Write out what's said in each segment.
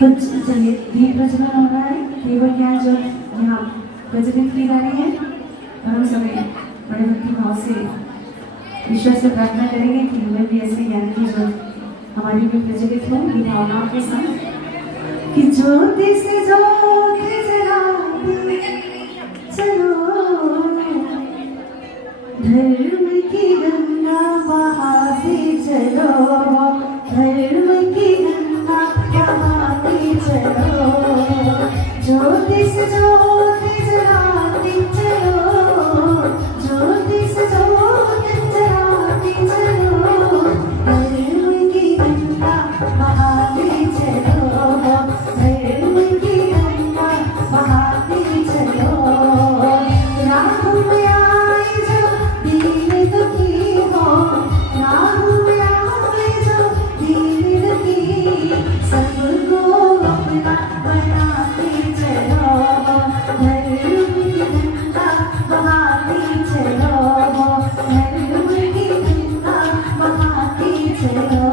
कुछ चलिए दीप प्रज्वलन हो रहा है। केवल क्या जो यहाँ प्रज्वलित की जा रही है और हम सभी बड़े भक्ति भाव से ईश्वर से प्रार्थना करेंगे कि हमें भी ऐसे ज्ञान की जो हमारी भी प्रज्वलित हो की भावनाओं के साथ कि ज्योति से ज्योति जलाते चलो धर्म की गंगा बहाते चलो धर्म की गंगा बहाते चलो ज्योति से ज्योति जलाते चलो ज्योति से ज्योति जलाते चलो धर्म की गंगा बहाते चलो धर्म की गंगा बहाते चलो राम में आए जो दीन दुखी हो राम में आए जो दीन दुखी सबको अपना बनाते चलो धर्म की गंगा बहाते चलो धर्म की गंगा बहाते चलो।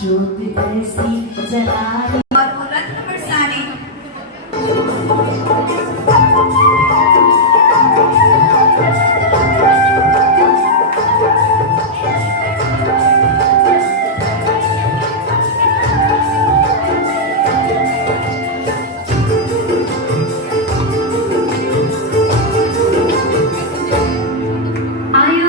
ज्योति ऐसी जला आयु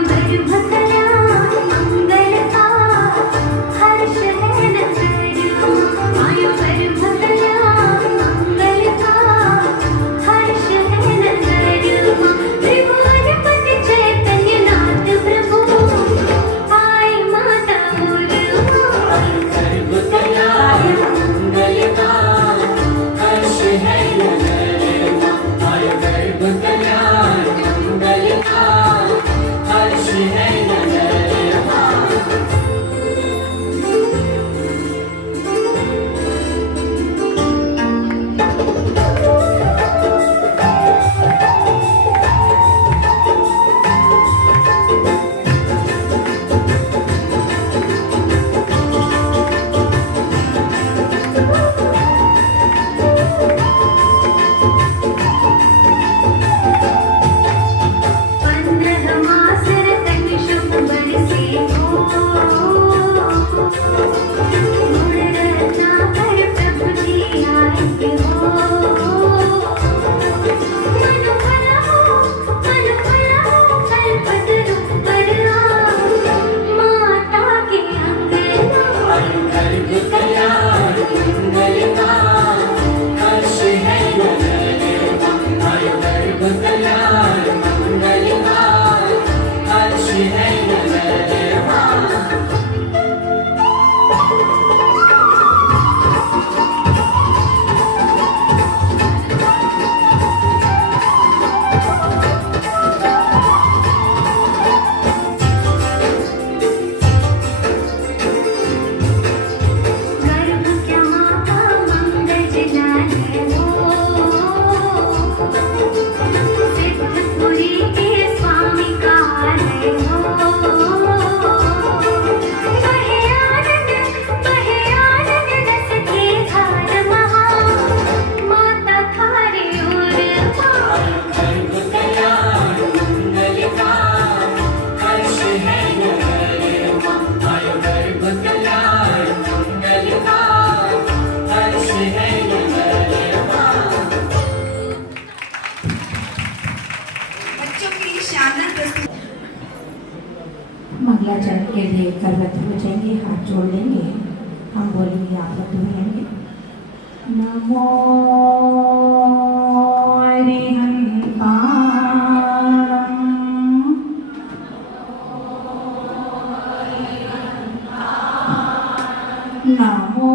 नमो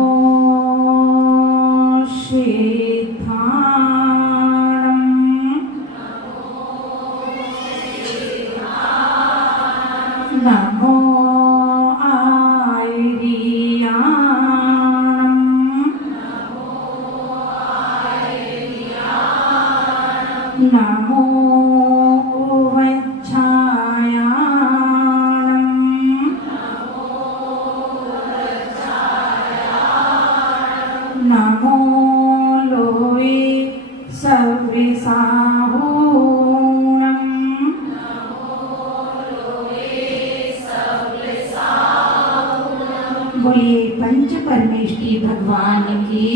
श्रीधाणं नमो आयर्याणं नमो नमो लोये सव्रिसाहूणं बोलिए पंच परमेष्टि भगवान की,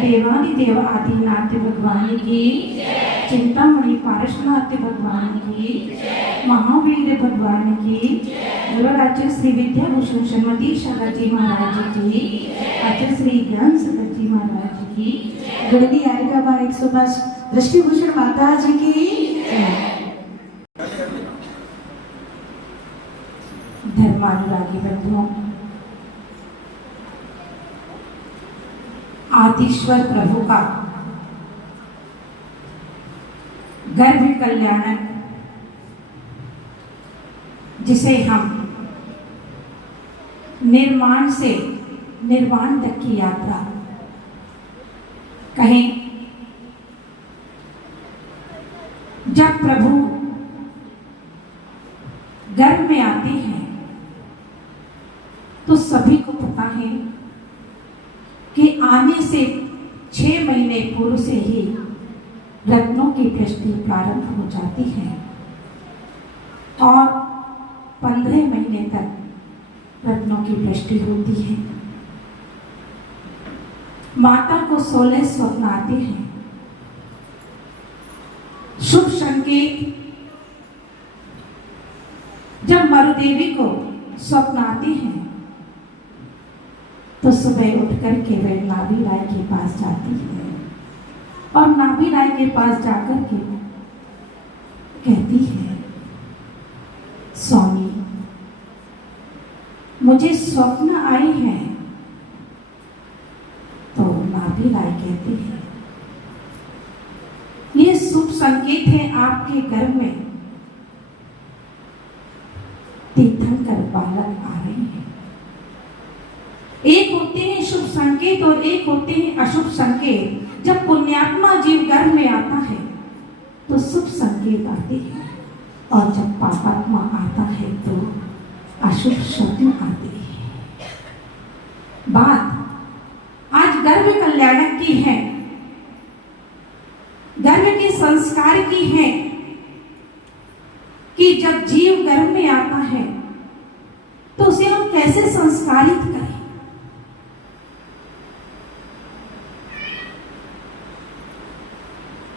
देवादिदेव आदिनाथ भगवान की, चिंतामणि पारसनाथ भगवान की, महावीर भगवान की, गुरुराज श्री विद्याभूषण श्रीमती शालाजी महाराज की, आचार्य श्री ज्ञान सागर जी महाराज की, गढ़ी यारिका 105 दृष्टिभूषण माता जी की। धर्मानुरागी बंधुओं, आदिश्वर प्रभु का गर्भ कल्याणक, जिसे हम निर्माण से निर्वाण तक की यात्रा कहें, जब प्रभु गर्भ में आते हैं तो सभी को पता है कि आने से 6 महीने पूर्व से ही रत्नों की वृष्टि प्रारंभ हो जाती है और 15 महीने तक रत्नों की वृष्टि होती है। माता को 16 स्वप्न आते हैं। शुभ संकेत, जब मरुदेवी को स्वप्न आते हैं तो सुबह उठकर के वे नाभि राय के पास जाती है और नाभि राय के पास जाकर के कहती है, स्वामी मुझे स्वप्न आए हैं। तो नाभि राय कहती है, ये शुभ संकेत है, आपके घर में तीर्थंकर बालक आ रहे हैं। एक होते हैं शुभ संकेत और एक होते हैं अशुभ संकेत। जब पुण्यात्मा जीव गर्भ में आता है तो शुभ संकेत आते हैं और जब पापात्मा आता है तो अशुभ स्वप्न आते हैं। बात आज गर्भ कल्याणक की है, गर्भ के संस्कार की है कि जब जीव गर्भ में आता है तो उसे हम कैसे संस्कारित करें।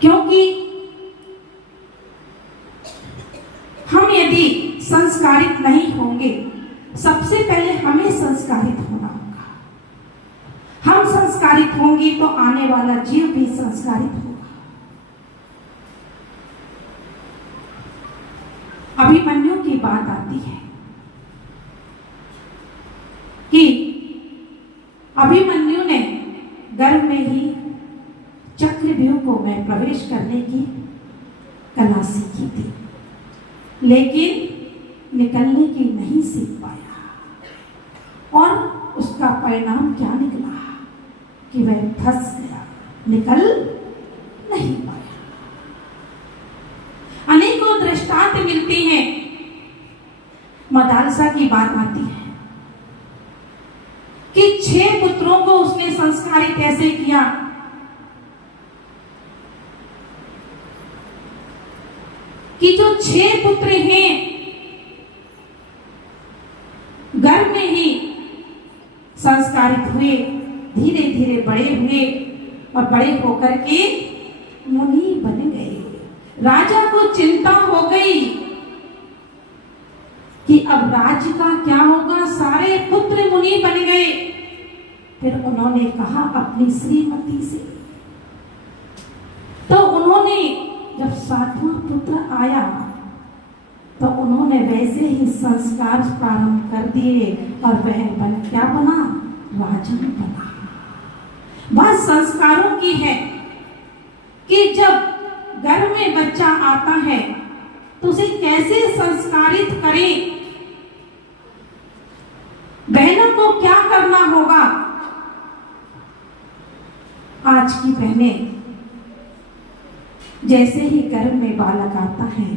क्योंकि हम यदि संस्कारित नहीं होंगे, सबसे पहले हमें संस्कारित होना होगा। हम संस्कारित होंगे तो आने वाला जीव भी संस्कारित होगा। अभिमन्यु की बात आती है कि अभिमन्यु ने गर्भ में ही चक्रव्यूह को में प्रवेश करने की कला सीखी थी, लेकिन निकलने की नहीं सीख पाया और उसका परिणाम क्या निकला कि वह फंस गया, निकल नहीं पाया। अनेकों दृष्टांत मिलते हैं। मदालसा की बात आती है कि 6 पुत्रों को उसने संस्कारित ऐसे किया कि जो 6 पुत्र हैं गर्भ में ही संस्कारित हुए, धीरे धीरे बड़े हुए और बड़े होकर के मुनि बन गए। राजा को चिंता हो गई कि अब राज्य का क्या होगा, सारे पुत्र मुनि बन गए। फिर उन्होंने कहा अपनी श्रीमती से, तो उन्होंने जब 7वां पुत्र आया तो उन्होंने वैसे ही संस्कार प्रारंभ कर दिए और वह क्या बना, राजन बना। बात संस्कारों की है कि जब घर में बच्चा आता है तो उसे कैसे संस्कारित करें, बहनों को क्या करना होगा। आज की बहनें जैसे ही घर में बालक आता है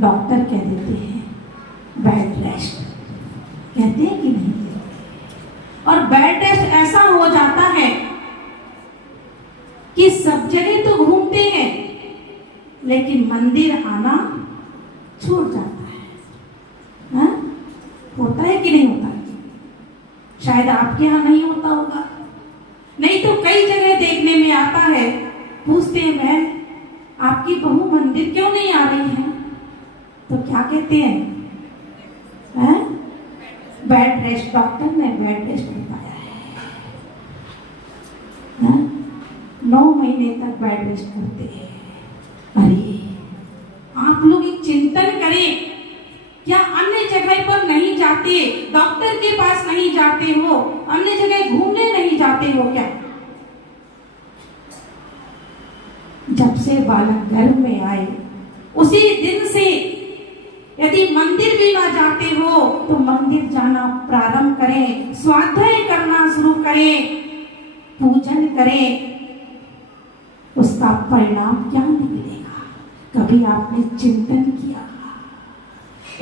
डॉक्टर कह देते हैं बेड रेस्ट, कहते हैं कि नहीं, और बेड रेस्ट ऐसा हो जाता है कि सब जगह तो घूमते हैं लेकिन मंदिर आना छूट जाता है। हा? होता है कि नहीं होता? शायद आपके यहाँ नहीं होता होगा, नहीं तो कई जगह देखने में आता है। पूछते हैं बहन आपकी बहू मंदिर क्यों नहीं आ रही है, तो क्या कहते हैं? बेड रेस्ट, डॉक्टर ने बेड रेस्ट बताया है। 9 महीने तक बेड रेस्ट करते हैं। अरे आप लोग एक चिंतन करें, क्या अन्य जगह पर नहीं जाते, डॉक्टर के पास नहीं जाते हो, अन्य जगह घूमने नहीं जाते हो क्या? जब से बालक घर में आए उसी दिन से यदि मंदिर भी ना जाते हो तो मंदिर जाना प्रारंभ करें, स्वाध्याय करना शुरू करें, पूजन करें। उसका परिणाम क्या निकलेगा, कभी आपने चिंतन किया?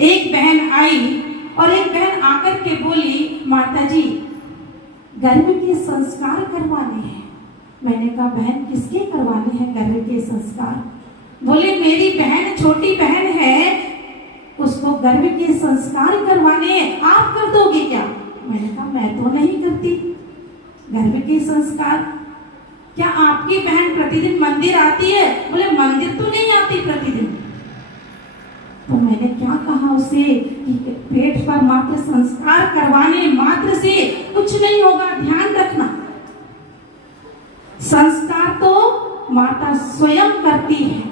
एक बहन आई और एक बहन आकर के बोली माता जी गर्भ के संस्कार करवाने हैं। मैंने कहा बहन किसके करवाने हैं गर्भ के संस्कार? बोले मेरी बहन छोटी बहन है उसको गर्भ के संस्कार करवाने हैं, आप कर दोगे क्या? मैंने कहा मैं तो नहीं करती गर्भ के संस्कार। क्या आपकी बहन प्रतिदिन मंदिर आती है? बोले मंदिर तो नहीं आती प्रतिदिन। तो मैंने क्या कहा उसे कि पेट पर मात्र संस्कार करवाने मात्र से कुछ नहीं होगा, ध्यान रखना। संस्कार तो माता स्वयं करती है,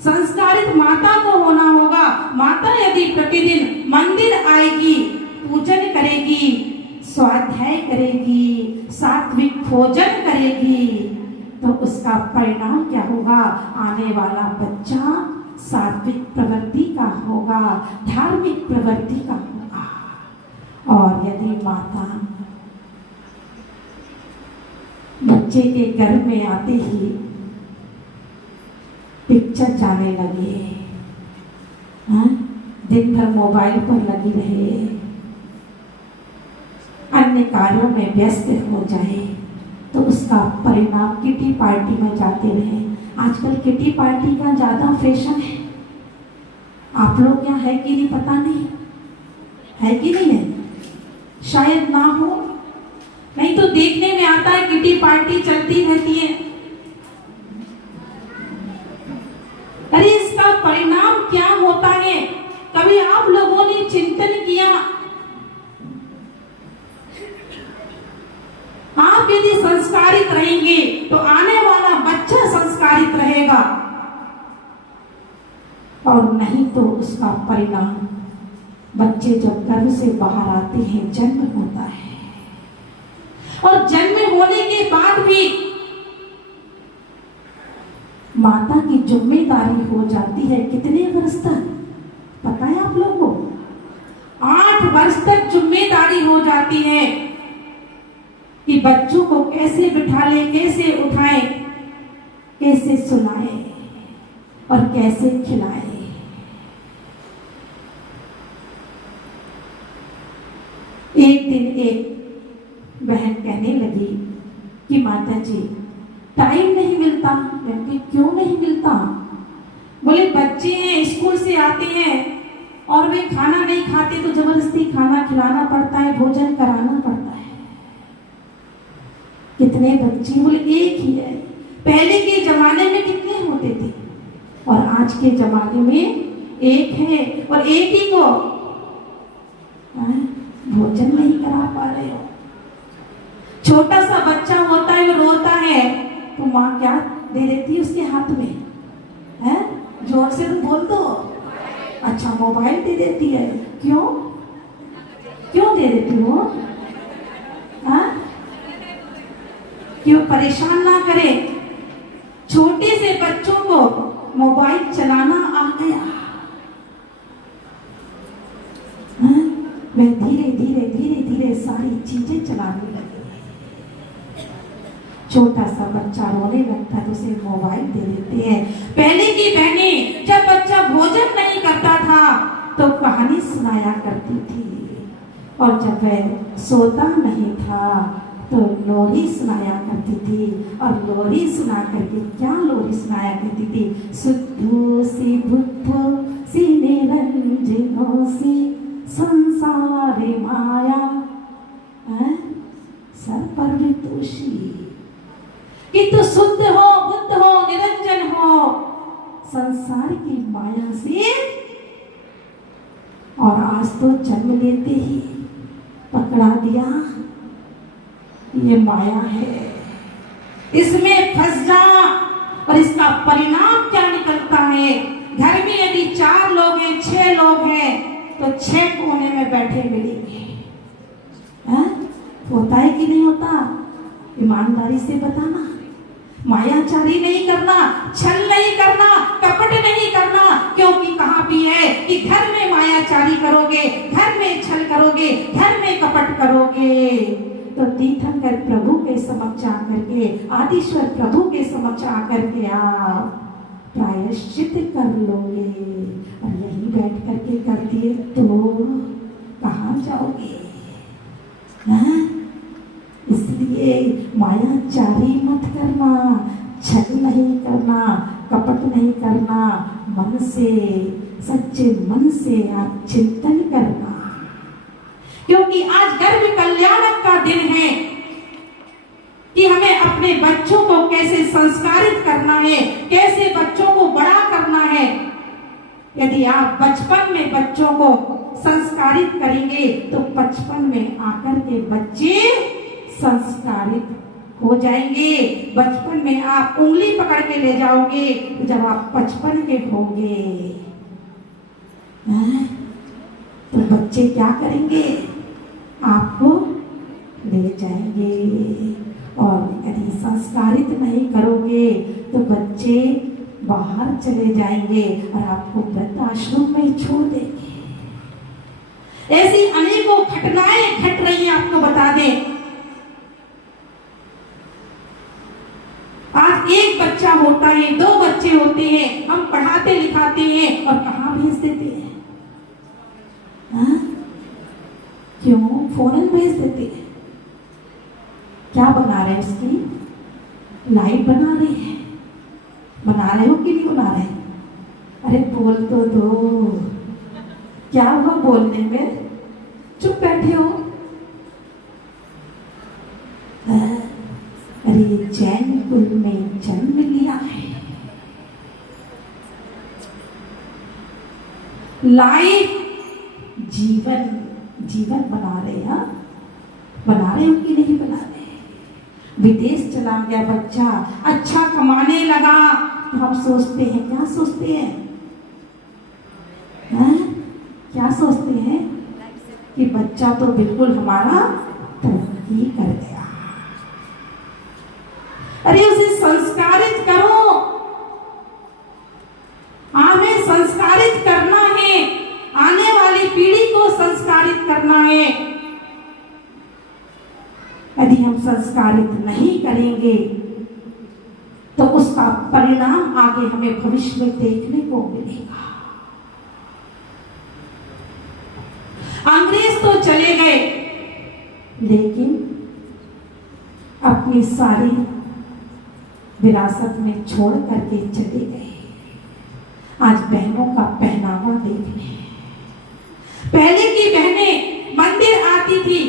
संस्कारित माता को होना होगा। माता यदि प्रतिदिन मंदिर आएगी, पूजन करेगी, स्वाध्याय करेगी, सात्विक भोजन करेगी, तो उसका परिणाम क्या होगा? आने वाला बच्चा सात्विक प्रवृत्ति का होगा, धार्मिक प्रवृत्ति का होगा। और यदि माता बच्चे के गर्भ में आते ही पिक्चर जाने लगे, दिन भर मोबाइल पर लगी रहे, अन्य कार्यों में व्यस्त हो जाए, तो उसका परिणाम किटी पार्टी में जाते रहे। आजकल किटी पार्टी का ज्यादा फैशन है, आप लोग क्या है कि नहीं पता नहीं, है कि नहीं है? शायद ना हो, नहीं तो देखने में आता है किटी पार्टी चलती रहती है। अरे इसका परिणाम क्या होता है, कभी आप लोगों ने चिंतन किया? आप यदि संस्कारित रहेंगे तो आने वाला बच्चा संस्कारित रहेगा, और नहीं तो उसका परिणाम बच्चे जब गर्भ से बाहर आते हैं जन्म होता है, और जन्म होने के बाद भी माता की जिम्मेदारी हो जाती है कितने वर्ष तक पता है आप लोगों को? 8 वर्ष तक जिम्मेदारी हो जाती है कि बच्चों को कैसे बिठा ले, कैसे उठाए, कैसे सुलाए और कैसे खिलाए। एक दिन एक बहन कहने लगी कि माता जी टाइम नहीं मिलता। मैंने क्यों नहीं मिलता? बोले बच्चे हैं स्कूल से आते हैं और वे खाना नहीं खाते तो जबरदस्ती खाना खिलाना पड़ता है, भोजन कराना पड़ता है। कितने बच्चे? बोले एक ही है। पहले के जमाने में कितने होते थे और आज के जमाने में एक है, और एक ही को भोजन नहीं करा पा रहे हो। छोटा सा बच्चा होता है, वो रोता है तो माँ क्या दे देती है उसके हाथ में? है जोर से तो बोल दो। अच्छा मोबाइल दे देती है। क्यों क्यों दे देती हो? हाँ कि वो परेशान ना करें। छोटे से बच्चों को मोबाइल चलाना आ गया, वह धीरे धीरे धीरे धीरे सारी चीजें चलाने लगे। छोटा सा बच्चा रोने लगता है तो उसे मोबाइल दे देते हैं। पहले की बहनें जब बच्चा भोजन नहीं करता था तो कहानी सुनाया करती थी, और जब वह सोता नहीं था तो लोरी सुनाया करती थी। और लोरी सुना करके क्या लोरी सुनाया करती थी? सुद्धो सी बुद्धो सी निरंजनो सी संसारे माया सर पर वितोषी, कि तू शुद्ध हो, बुद्ध हो, निरंजन हो संसार की माया से। और आज तो जन्म लेते ही पकड़ा दिया, ये माया है, इसमें फंस जा। और इसका परिणाम क्या निकलता है? घर में यदि 4 लोग हैं, 6 लोग हैं तो 6 कोने में बैठे मिलेंगे। होता है कि नहीं होता? ईमानदारी से बताना। मायाचारी नहीं करना, छल नहीं करना, कपट नहीं करना। क्योंकि कहाँ भी है कि घर में मायाचारी करोगे, घर में छल करोगे, घर में कपट करोगे तो तीर्थंकर प्रभु के समक्ष आकर के, आदिश्वर प्रभु के समक्ष आकर के आप प्रायश्चित कर लोगे। और यहीं बैठ करके कर दिए तो कहाँ जाओगे? इसलिए मायाचारी मत करना, छल नहीं करना, कपट नहीं करना। मन से, सच्चे मन से आप चिंतन करना। क्योंकि आज गर्भ कल्याणक का दिन है कि हमें अपने बच्चों को कैसे संस्कारित करना है, कैसे बच्चों को बड़ा करना है। यदि आप बचपन में बच्चों को संस्कारित करेंगे तो बचपन में आकर के बच्चे संस्कारित हो जाएंगे। बचपन में आप उंगली पकड़ के ले जाओगे, जब आप 55 के होंगे तो बच्चे क्या करेंगे? आपको ले जाएंगे। और यदि संस्कारित नहीं करोगे तो बच्चे बाहर चले जाएंगे और आपको वृद्धाश्रम में छोड़ देंगे। ऐसी अनेकों घटनाएं घट रही हैं। आपको बता दें, आज एक बच्चा होता है, 2 बच्चे होते हैं, हम पढ़ाते लिखाते हैं और कहाँ भेज देते हैं? क्यों? फौरन भेज देते हैं। क्या बना रहे हैं? उसकी लाइफ बना रहे हैं। बना रहे हो कि नहीं बना रहे? अरे बोल तो दो, क्या हुआ बोलने में? चुप बैठे हो। अरे जैन कुल में जन्म लिया है, लाइफ जीवन जीवन बना रहे हैं। बना रहे हो कि नहीं बना रहे? विदेश चला गया बच्चा, अच्छा कमाने लगा तो हम सोचते हैं, क्या सोचते हैं? क्या सोचते हैं कि बच्चा तो बिल्कुल हमारा तरक्की कर गया। अरे उसे संस्कारित करो। हमें संस्कारित करना है, आने वाली पीढ़ी को संस्कारित करना है। यदि हम संस्कारित नहीं करेंगे तो उसका परिणाम आगे हमें भविष्य में देखने को मिलेगा। अंग्रेज तो चले गए, लेकिन अपनी सारी विरासत में छोड़ करके चले गए। आज बहनों का पहनावा देखने, पहले की बहनें मंदिर आती थी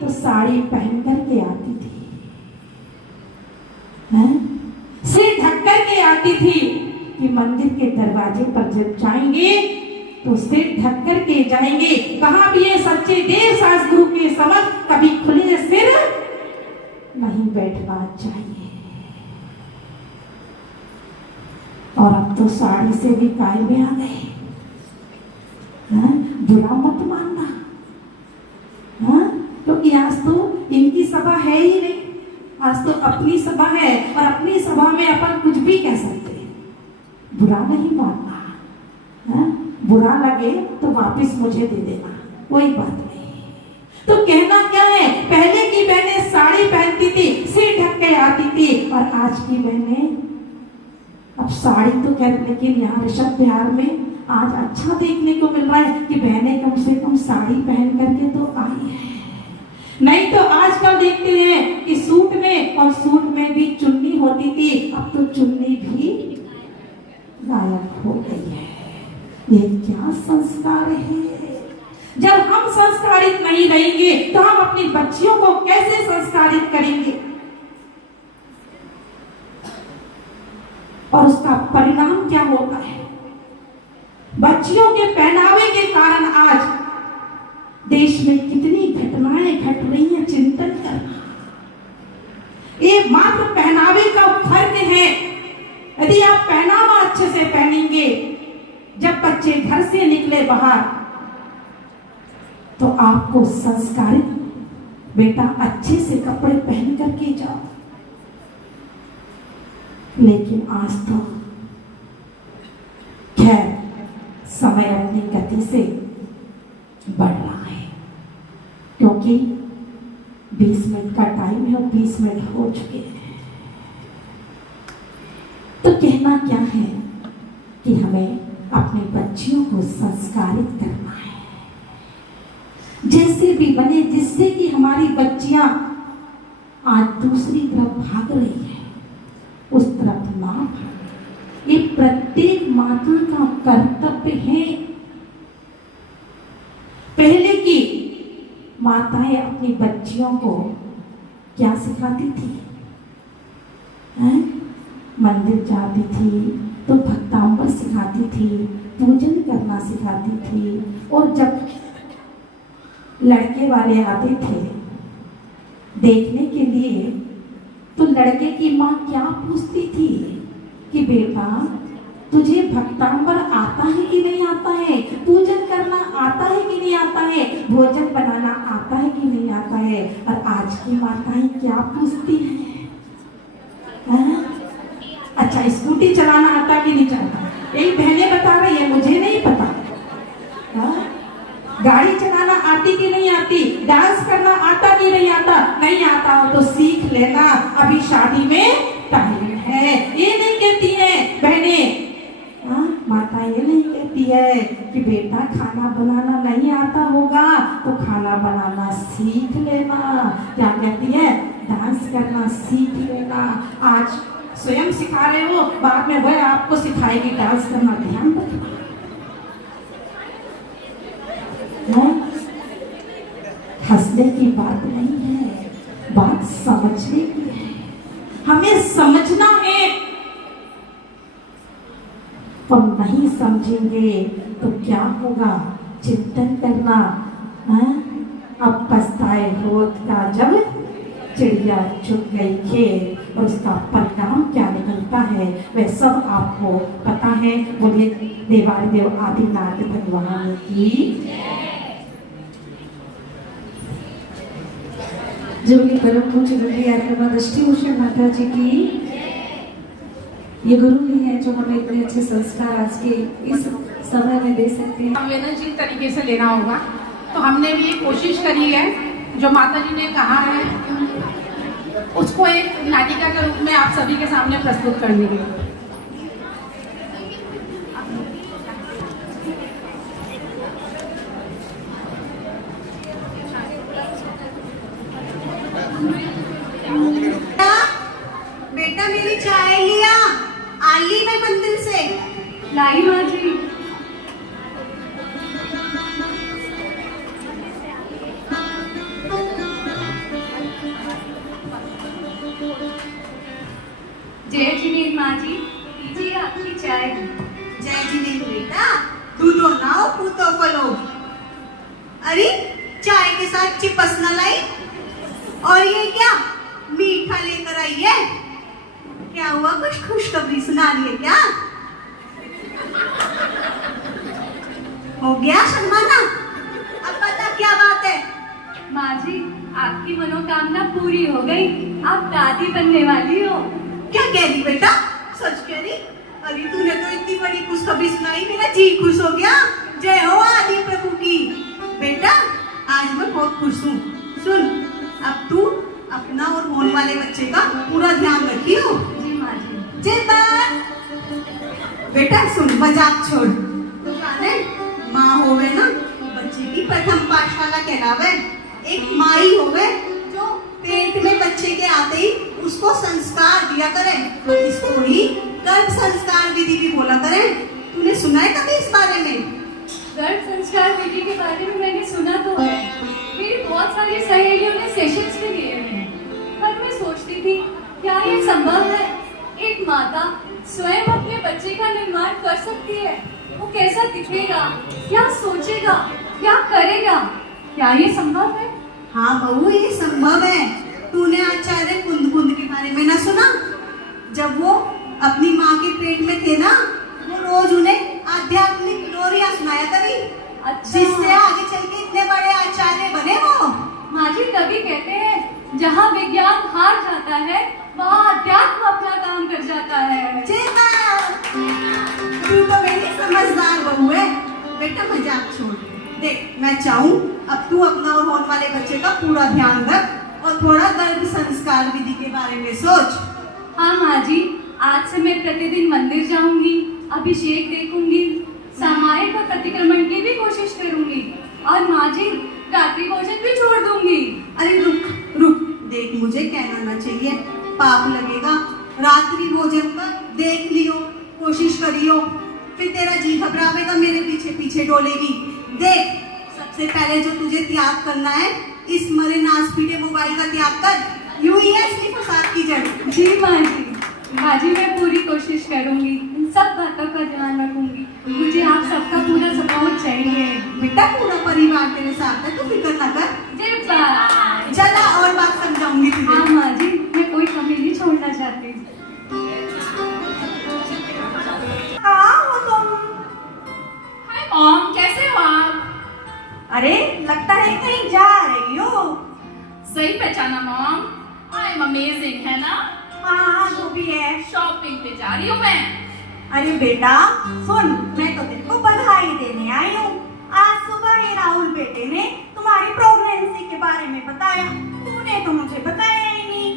तो साड़ी पहन करके आती थी, सिर ढक करके आती थी कि मंदिर के दरवाजे पर जब जाएंगे तो सिर ढक करके जाएंगे। कहाँ भी ये सच्चे देव सास गुरु के समक्ष कभी खुले सिर नहीं बैठना चाहिए। और अब तो साड़ी से भी कायमे आ गए। बुरा मत मानना, क्योंकि आज तो इनकी सभा है ही नहीं। आज तो अपनी सभा है और अपनी सभा में अपन कुछ भी कह सकते हैं, बुरा नहीं मानना, हाँ? बुरा लगे तो वापस मुझे दे देना, कोई बात नहीं। तो कहना क्या है, पहले की बहनें साड़ी पहनती थी, सिर ढक के आती थी, और आज की बहनें अब साड़ी तो कह, लेकिन यहाँ ऋषभ बिहार में आज अच्छा देखने को मिल रहा है कि बहनें कम से कम साड़ी पहन करके तो आई है। नहीं तो आजकल देखते हैं कि सूट में, और सूट में भी चुन्नी होती थी, अब तो चुन्नी भी गायब हो गई है। ये क्या संस्कार है? जब हम संस्कारित नहीं रहेंगे तो हम अपनी बच्चियों को कैसे संस्कारित करेंगे? और उसका परिणाम क्या होता है? बच्चियों के पहनावे के कारण आज देश में कितनी घटनाएं घट रही हैं, चिंतन करना। ये मात्र पहनावे का फर्क है। यदि आप पहनावा अच्छे से पहनेंगे, जब बच्चे घर से निकले बाहर, तो आपको संस्कारित, बेटा अच्छे से कपड़े पहन करके जाओ। लेकिन आज तो खैर समय अपनी गति से बढ़ रहा है, क्योंकि 20 मिनट का टाइम है और 20 मिनट हो चुके हैं। तो कहना क्या है कि हमें अपने बच्चियों को संस्कारित करना है, जैसे भी बने, जिससे कि हमारी बच्चियां आज दूसरी तरफ भाग रही है, उस तरफ ना भागे। ये प्रत्येक माता का कर्तव्य है। पहले की माताएं अपनी बच्चियों को क्या सिखाती थी? मंदिर जाती थी तो भक्तांबर सिखाती थी, पूजन करना सिखाती थी, और जब लड़के वाले आते थे देखने के लिए, तो लड़के की माँ क्या पूछती थी कि बेटा तुझे भक्तांबर आता है कि नहीं आता है, पूजन करना आता है कि नहीं आता है, भोजन बनाना आता है कि नहीं आता है। और आज की माताएं क्या पूछती हैं? अच्छा, स्कूटी चलाना आता कि नहीं चलाता? यही बहनें बता रही है, मुझे नहीं पता। गाड़ी चलाना आती कि नहीं आती, डांस करना आता कि नहीं आता? नहीं आता हो तो सीख लेना, अभी शादी में टाइम है। ये नहीं कहती है बहनें, माता ये नहीं कहती है कि बेटा खाना बनाना नहीं आता होगा तो खाना बनाना सीख लेना। क्या कहती है? डांस करना सीख लेना। आज स्वयं सिखा रहे हो, बाद में वह आपको सिखाएगी डांस करना, ध्यान रखना। हंसने की बात नहीं है, बात समझने की है। हमें समझना है, और नहीं समझेंगे तो क्या होगा? चिंतन करना। अब पछताए होत का जब चिड़िया चुग गई खेत, और उसका परिणाम क्या निकलता है वह सब आपको पता है। बोले देवादिदेव आदिनाथ भगवान की। जबकि परम पूज्य गुरुदेव आत्मा दृष्टि भूषण माता जी की ये गुरु ही है जो हमें इतने अच्छे संस्कार आज के इस समय में दे सकते हैं। संवेदनशील तरीके से लेना होगा। तो हमने भी एक कोशिश करी है, जो माता जी ने कहा है उसको एक नाटिका के रूप में आप सभी के सामने प्रस्तुत करने के लिए। बेटा मेरी चाय लिया, आली में मंदिर से लाई माँ जी। जय जिनेन्द्र माँ जी, लीजिए आपकी चाय। जय जिनेन्द्र बेटा, दूधो नाओ पूतो फलो। अरे चाय के साथ चिपस न लाई, और ये क्या मीठा लेकर आई है? क्या हुआ, कुछ खुशखबरी सुना रही है क्या? हो गया शर्माना? अब बता क्या बात है? माँ जी, आपकी मनोकामना पूरी हो गई। आप दादी बनने वाली हो। क्या कह रही बेटा? सच कह रही? अरे तूने तो इतनी बड़ी खुशखबरी सुनाई, मेरा जी खुश हो गया। जय हो आदि प्रभु की। बेटा आज मैं बहुत खुश हूँ। सुन, अब तू अपना और होने वाले बच्चे का पूरा ध्यान रखियो। जी माँ जी। जय बात। बेटा सुन, मजाक छोड़। तू जाने माँ होवे ना, बच्चे की प्रथम पाठशाला कहलावे। एक माई होवे जो पेट में बच्चे के आते ही उसको संस्कार दिया करे। इसको ही गर्भ संस्कार विधि भी बोला करे। तूने सुना है कभी इस बारे में? गर्भ संस्कार विधि के बारे में मैंने सुना तो है। मेरी बहुत सारी सहेलियों ने सेशंस भी लिए हैं। पर मैं सोचती थी क्या ये संभव है? एक माता स्वयं अपने बच्चे का निर्माण कर सकती है? वो कैसा दिखेगा, क्या सोचेगा, क्या करेगा? क्या ये संभव है? हाँ बहू, ये संभव है। तूने आचार्य कुंद के बारे में ना सुना? जब वो अपनी माँ के पेट में थे ना, वो रोज उन्हें आध्यात्मिक लोरियां सुनाया करी। अच्छा। जिससे आगे चल के इतने बड़े आचार्य बने वो। माँ जी तभी कहते हैं जहाँ विज्ञान हार जाता है वहाँ अध्यात्म अपना काम कर जाता है। जय माँ। तू तो मेरी समझदार बहू है। बेटा मजाक छोड़। देख, मैं चाहूँ अब तू अपना और होने वाले बच्चे का पूरा ध्यान रख और थोड़ा गर्भ संस्कार विधि के बारे में सोच। हाँ माँ जी, आज से मैं प्रतिदिन मंदिर जाऊंगी, अभिषेक देखूंगी, सामायिक और प्रतिक्रमण की भी कोशिश करूंगी और माँ जी रात्रि भोजन भी छोड़ दूंगी। अरे रुक रुक, देख मुझे कहना ना चाहिए, पाप लगेगा। रात्रि भोजन पर देख लियो, कोशिश करियो, फिर तेरा जी घबरावेगा, मेरे पीछे पीछे डोलेगी। देख, सबसे पहले जो तुझे त्याग करना है, इस मरे नाच पीटे मोबाइल का त्याग कर। यूं ही है इसकी फसाद की जड़। जी माँ जी। माँ जी मैं पूरी कोशिश करूंगी, इन सब बातों का ध्यान रखूंगी। मुझे आप सबका पूरा सपोर्ट चाहिए। बेटा पूरा परिवार तेरे साथ है, तू फिक्र ना कर। जी बाय। चला और बात समझाऊंगी तुझे। हाँ माँ जी, मैं कोई कमी नहीं छोड़ना चाहती। कहाँ हो तुम? हाय मॉम, कैसे हो आप? अरे लगता है कहीं जा रही हो। सही पहचाना मॉम, आई एम अमेजिंग, है ना? हाँ जो भी है। शॉपिंग पे जा रही हूँ मैं। अरे बेटा सुन, मैं तो तेरे को बधाई देने आई हूँ। आज सुबह ही राहुल बेटे ने तुम्हारी प्रेगनेंसी के बारे में बताया। तूने तो मुझे बताया ही नहीं।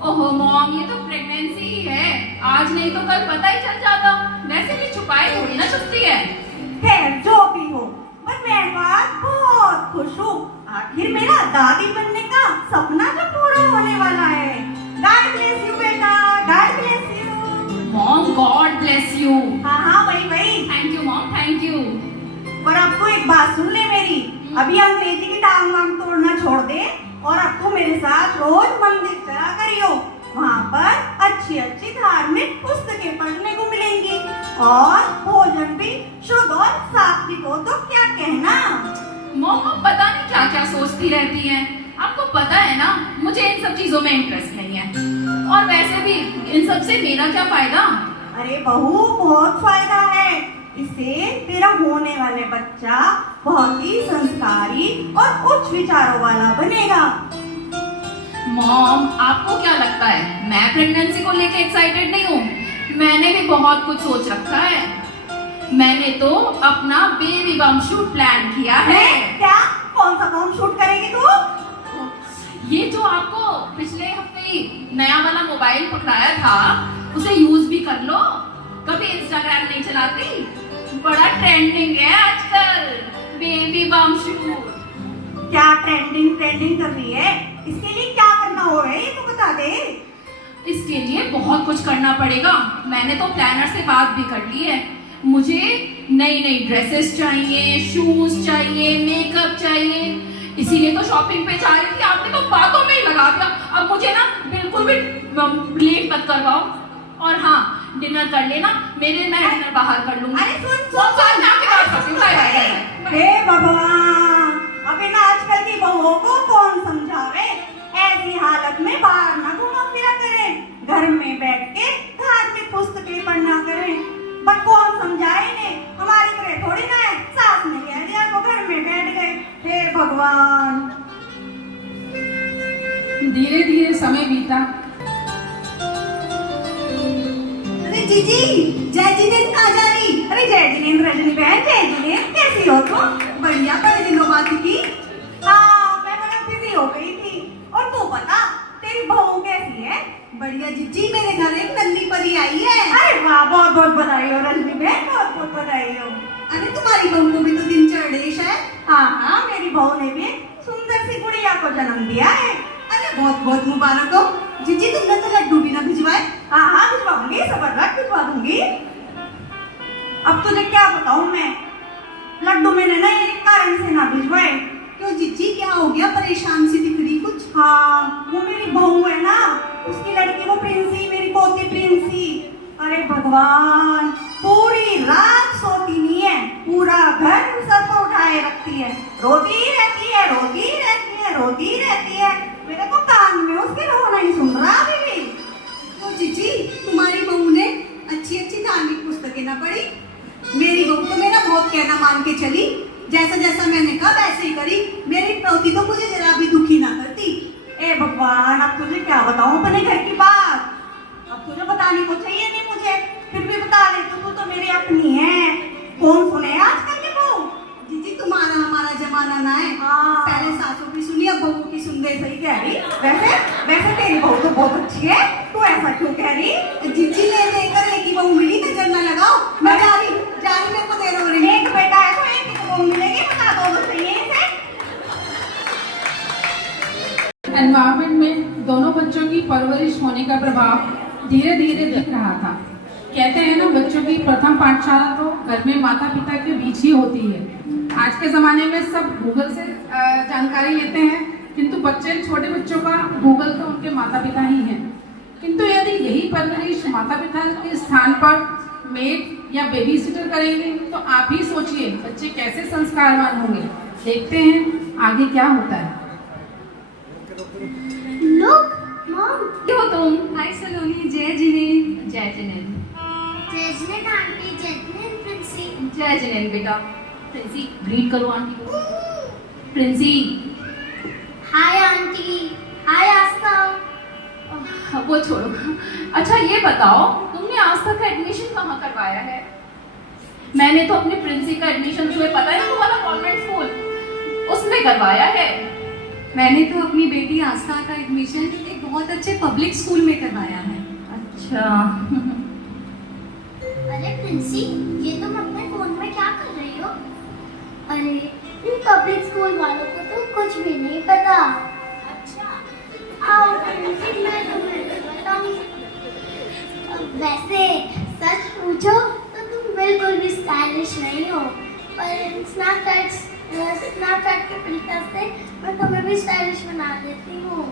ओहो मॉम, ये तो प्रेगनेंसी ही है, आज नहीं तो कल पता ही चल जाता। वैसे भी छुपाए थोड़ी ना छुपती है। खैर जो भी हो, पर मैं आज बहुत खुश हूँ। आखिर मेरा दादी बनने का सपना जो पूरा होने वाला है। गॉड ब्लेस यू बेटा, God bless you. Mom God bless you. हाँ वही। Thank you mom, thank you. पर अब तो एक बात सुन ले मेरी, अभी अंग्रेजी की टांग वांग तोड़ना छोड़ दे और अब तो मेरे साथ रोज मंदिर चला करियो। वहाँ पर अच्छी अच्छी धार्मिक पुस्तकें पढ़ने को मिलेंगी और भोजन भी शुद्ध और सात्विक हो तो क्या कहना। मॉम पता नहीं क्या क्या सोचती रहती हैं। आपको पता है ना, मुझे इन सब चीजों में इंटरेस्ट नहीं है। और वैसे भी इन सब से मेरा क्या फायदा? अरे बहू बहुत फायदा है। इससे तेरा होने वाले बच्चा बहुत ही संस्कारी और उच्च विचारों वाला बनेगा। मॉम आपको क्या लगता है मैं प्रेगनेंसी को लेके एक्साइटेड नहीं हूँ? मैंने भी बहुत कुछ सोच रखा है। मैंने तो अपना बेबी बम शूट प्लान किया है। क्या? कौन सा बम शूट करेगी तू? ये जो आपको पिछले हफ्ते ही नया वाला मोबाइल पकड़ाया था, उसे यूज भी कर लो। कभी इंस्टाग्राम नहीं चलाती? बड़ा ट्रेंडिंग है आजकल बेबी बम शूट। क्या ट्रेंडिंग कर रही है? इसके लिए क्या करना होगा ये तो बता दे। इसके लिए बहुत कुछ करना पड़ेगा। मैंने तो प्लानर से बात भी कर ली है। मुझे नई नई ड्रेसेस चाहिए, शूज चाहिए, मेकअप चाहिए। इसीलिए तो शॉपिंग पे जा रही थी। आपने तो बातों में ही लगा दिया। अब मुझे ना बिल्कुल भी लेट मत करवाओ। और हाँ, डिनर कर लेना, मैं डिनर बाहर कर लूंगी। अरे सुन हे भगवान, अब इन आजकल की बहुओं को कौन समझावे? ऐसी हालत में बाहर ना घूमा फिरा करें, घर में बैठ के धार्मिक पुस्तकें पढ़ना करें। पर कौन समझाए इन्हें? हमारी तरह थोड़ी ना है, सास ने कह दिया तो घर में बैठ गए। हे भगवान। धीरे धीरे समय बीता। अरे जीजी, जय जिनेंद्र कहाँ जा रही? अरे जय जिनेंद्र, रजनी बहन, जय जिनेंद्र, कैसी हो तुम? बढ़िया, बड़े दिनों बाद की। हाँ, मैं बड़ा बिजी हो गई थी। और तू बता, तेरी बहू कैसी है? बढ़िया जीजी, मेरे घर एक नन्ही परी आई है। अरे वाह, बहुत बहुत बधाई हो रजनी बहन, बहुत बहुत बधाई हो। अरे तुम्हारी बहू को भी तो दिन चढ़ेश है। हाँ हाँ, मेरी बहू ने भी सुंदर सी गुड़िया को जन्म दिया है। अरे बहुत बहुत मुबारक हो। जीजी, तुमने तो लड्डू भी ना भिजवाए। हाँ हाँ, भिजवाऊंगी, सबर रख, भिजवा दूंगी। अब तुझे क्या बताऊं मैं, लड्डू मैंने ना एक कारण से ना भिजवाए। क्यों जीजी, क्या हो गया? परेशान सी दिख रही कुछ। हाँ, वो मेरी बहू है ना, उसकी लड़की वो प्रिंसी, मेरी पोती प्रिंसी। अरे भगवान, पूरी रात सोती नहीं है, पूरा घर सर पर उठाए रखती है, रोती रहती है, रोती रहती है, रोती रहती है। मेरे को कान में उसके रोना ही सुन रहा अभी भी। तो जीजी, तुम्हारी बहू ने अच्छी अच्छी धार्मिक पुस्तकें ना पढ़ी? मेरी बहू तो मेरा बहुत कहना मान के चली, जैसा जैसा मैंने कहा वैसे ही करी। मेरी पोती तो मुझे जरा भी दुखी ना करती। ए भगवान, अब तुझे क्या बताऊं अपने घर की बात? अब तुझे बताने को चाहिए नहीं मुझे, फिर भी बता दे, तू तो मेरी अपनी है, कौन सुने आजकल की बहू? जीजी, तुम्हारा हमारा जमाना ना है। पहले सासों की सुनी, अब बहू की सुन दे। सही कह रही। वैसे वैसे तेरी बहू तो बहुत अच्छी है, तू ऐसा क्यों कह रही? जीजी, ले देकर एक ही बहू मिली, नजर ना लगाओ। मैं जा रही, मेरे को दे रही। एक बेटा है तो एक ही बहू मिलेगी, बता दो तो सही है इसे। एनवायरमेंट में दोनों बच्चों की परवरिश होने का प्रभाव धीरे धीरे दिख रहा था। कहते हैं ना, बच्चों की प्रथम पाठशाला तो घर में माता पिता के बीच ही होती है। आज के जमाने में सब गूगल से जानकारी लेते हैं, किंतु बच्चे, छोटे बच्चों का गूगल तो उनके माता पिता ही हैं। किंतु यदि यही परवरिश माता पिता के स्थान पर मेड या बेबी सिटर करेंगे तो आप ही सोचिए बच्चे कैसे संस्कारवान होंगे। देखते हैं आगे क्या होता है। Look, Mom. क्यों तुम? हाय सलोनी, जय जिनेंद्र। जय जिनेंद्र। जय जिनेंद्र आंटी, जय जिनेंद्र प्रिंसी। जय जिनेंद्र बेटा। प्रिंसी, ग्रीट करो आंटी को। Princy. Hi aunty. Hi Aastha. वो छोड़ो। अच्छा ये बताओ, तुमने आस्था का एडमिशन कहाँ करवाया है? मैंने तो अपनी प्रिंसी का एडमिशन, तुम्हें पता है वो वाला कॉन्वेंट स्कूल, उसमें करवाया है। मैंने तो अपनी बेटी आस्था का एडमिशन एक बहुत अच्छे पब्लिक स्कूल में करवाया है। अच्छा। अरे प्रिंसी, ये तुम अपने फोन में क्या कर रही हो? अरे इन पब्लिक स्कूल वालों को तो कुछ भी नहीं पता। अच्छा, आओ प्रिंसी, मैं तुम्हें बताऊं। वैसे सच पूछो तो तुम बिल्कुल भी स्टाइलिश नहीं हो, पर स्नैपचैट के फिल्टर से मैं तुम्हें भी स्टाइलिश बना देती हूँ।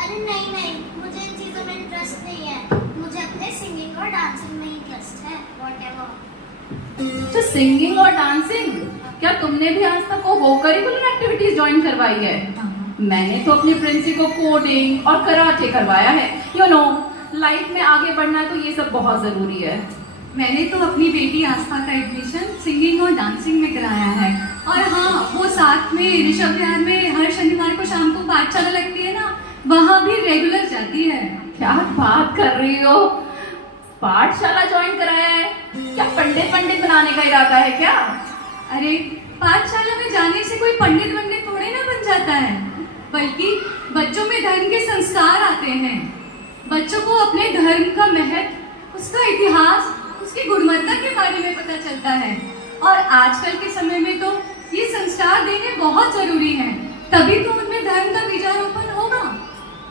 अरे नहीं नहीं, मुझे इन चीज़ों में इंटरेस्ट नहीं है, मुझे अपने सिंगिंग और डांसिंग में इंटरेस्ट है। व्हाटएवर। तो सिंगिंग और डांसिंग, क्या तुमने भी आज तक को वो करिकुलर एक्टिविटीज ज्वाइन करवाई है? मैंने तो अपनी प्रिंसी को कोडिंग और कराटे करवाया है। यू नो, लाइफ में आगे बढ़ना है तो ये सब बहुत जरूरी है। मैंने तो अपनी बेटी आस्था का एडमिशन सिंगिंग और डांसिंग में कराया है। और हाँ, वो साथ में ऋषभ विहार में हर शनिवार को शाम को पाठशाला लगती है ना, वहाँ भी रेगुलर जाती है। क्या बात कर रही हो? पाठशाला ज्वाइन कराया है? क्या पंडित बनाने का इरादा है क्या? अरे पाठशाला में जाने से कोई पंडित थोड़े ना बन जाता है, बल्कि बच्चों में धर्म के संस्कार आते हैं। बच्चों को अपने धर्म का महत्व, उसका इतिहास, उसकी गुणवत्ता के बारे में पता चलता है। और आजकल के समय में तो ये संस्कार देने बहुत जरूरी है, तभी तो उनमें धर्म का बीजारोपण होगा।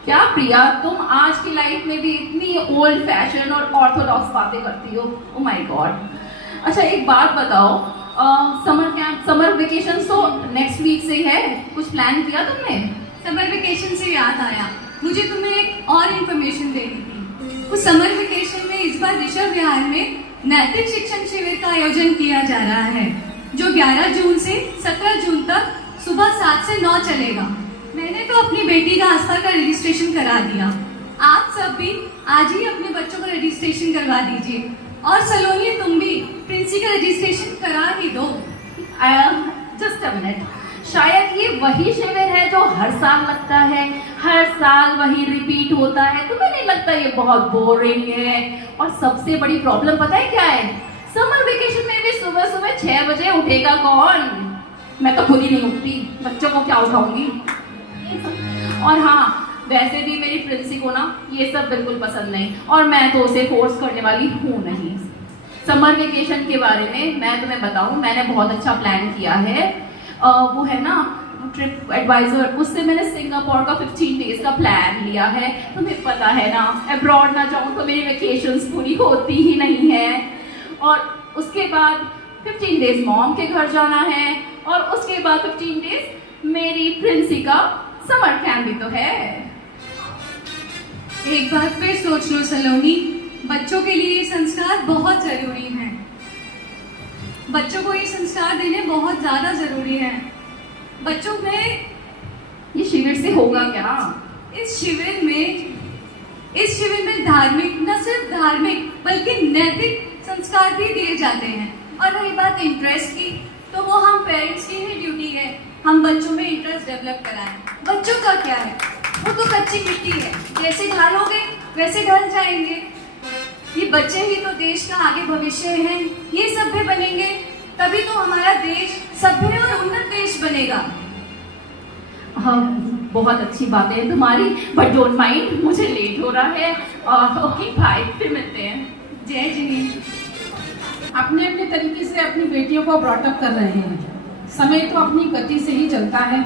क्या प्रिया, तुम आज की लाइफ में भी इतनी ओल्ड फैशन और ऑर्थोडॉक्स बातें करती हो? Oh my God. अच्छा एक बात बताओ, समर वेकेशन तो नेक्स्ट वीक से ही है, कुछ प्लान किया तुमने? समर वेकेशन से याद आया, मुझे तुम्हें एक और इन्फॉर्मेशन देनी थी। उस समर वेकेशन में इस बार ऋषभ विहार में नैतिक शिक्षण शिविर का आयोजन किया जा रहा है, जो 11 जून से 17 जून तक सुबह 7 से 9 चलेगा। मैंने तो अपनी बेटी का आस्था का रजिस्ट्रेशन करा दिया। आप सब भी आज ही अपने बच्चों का रजिस्ट्रेशन करवा दीजिए। और सलोनी, तुम भी प्रिंसी का रजिस्ट्रेशन करा ही दो। Just a minute. शायद ये वही शिविर है जो हर साल लगता है, हर साल वही रिपीट होता है। तुम्हें नहीं लगता ये बहुत बोरिंग है? और सबसे बड़ी प्रॉब्लम पता है क्या है? समर वेकेशन में भी सुबह सुबह 6 बजे उठेगा कौन? मैं तो खुद ही नहीं उठती, बच्चों को क्या उठाऊंगी। और हाँ, वैसे भी मेरी प्रिंसी को ना ये सब बिल्कुल पसंद नहीं, और मैं तो उसे फोर्स करने वाली हूँ नहीं। समर वेकेशन के बारे में मैं तुम्हें बताऊं, मैंने बहुत अच्छा प्लान किया है। वो है ना ट्रिप एडवाइजर, उससे मैंने सिंगापुर का 15 डेज का प्लान लिया है। तुम्हें पता है ना, अब्रॉड ना जाऊं तो मेरी वेकेशंस पूरी होती ही नहीं है। और उसके बाद 15 डेज मॉम के घर जाना है, और उसके बाद 15 डेज मेरी प्रिंसी का समर कैंप भी तो है। एक बार फिर सोच लो सलोनी, बच्चों के लिए ये संस्कार बहुत जरूरी हैं। बच्चों को ये संस्कार देने बहुत ज्यादा जरूरी है। बच्चों में ये शिविर से होगा क्या? इस शिविर में धार्मिक, न सिर्फ धार्मिक बल्कि नैतिक संस्कार भी दिए जाते हैं। और रही बात इंटरेस्ट की, तो वो हम पेरेंट्स की ही ड्यूटी है, हम बच्चों में इंटरेस्ट डेवलप कराएं। बच्चों का क्या है, वो तो कच्ची मिट्टी है, जैसे ढालोगे वैसे ढल जाएंगे। ये बच्चे ही तो देश का आगे भविष्य हैं। ये सभ्य बनेंगे तभी तो हमारा देश सभ्य और उन्नत देश बनेगा। हाँ, बहुत अच्छी बातें हैं तुम्हारी, बट डोंट माइंड, मुझे लेट हो रहा है। ओके बाय, फिर मिलते हैं। जय जी। अपने अपने तरीके से अपनी बेटियों को ब्रॉटअप कर रहे हैं। समय तो अपनी गति से ही चलता है।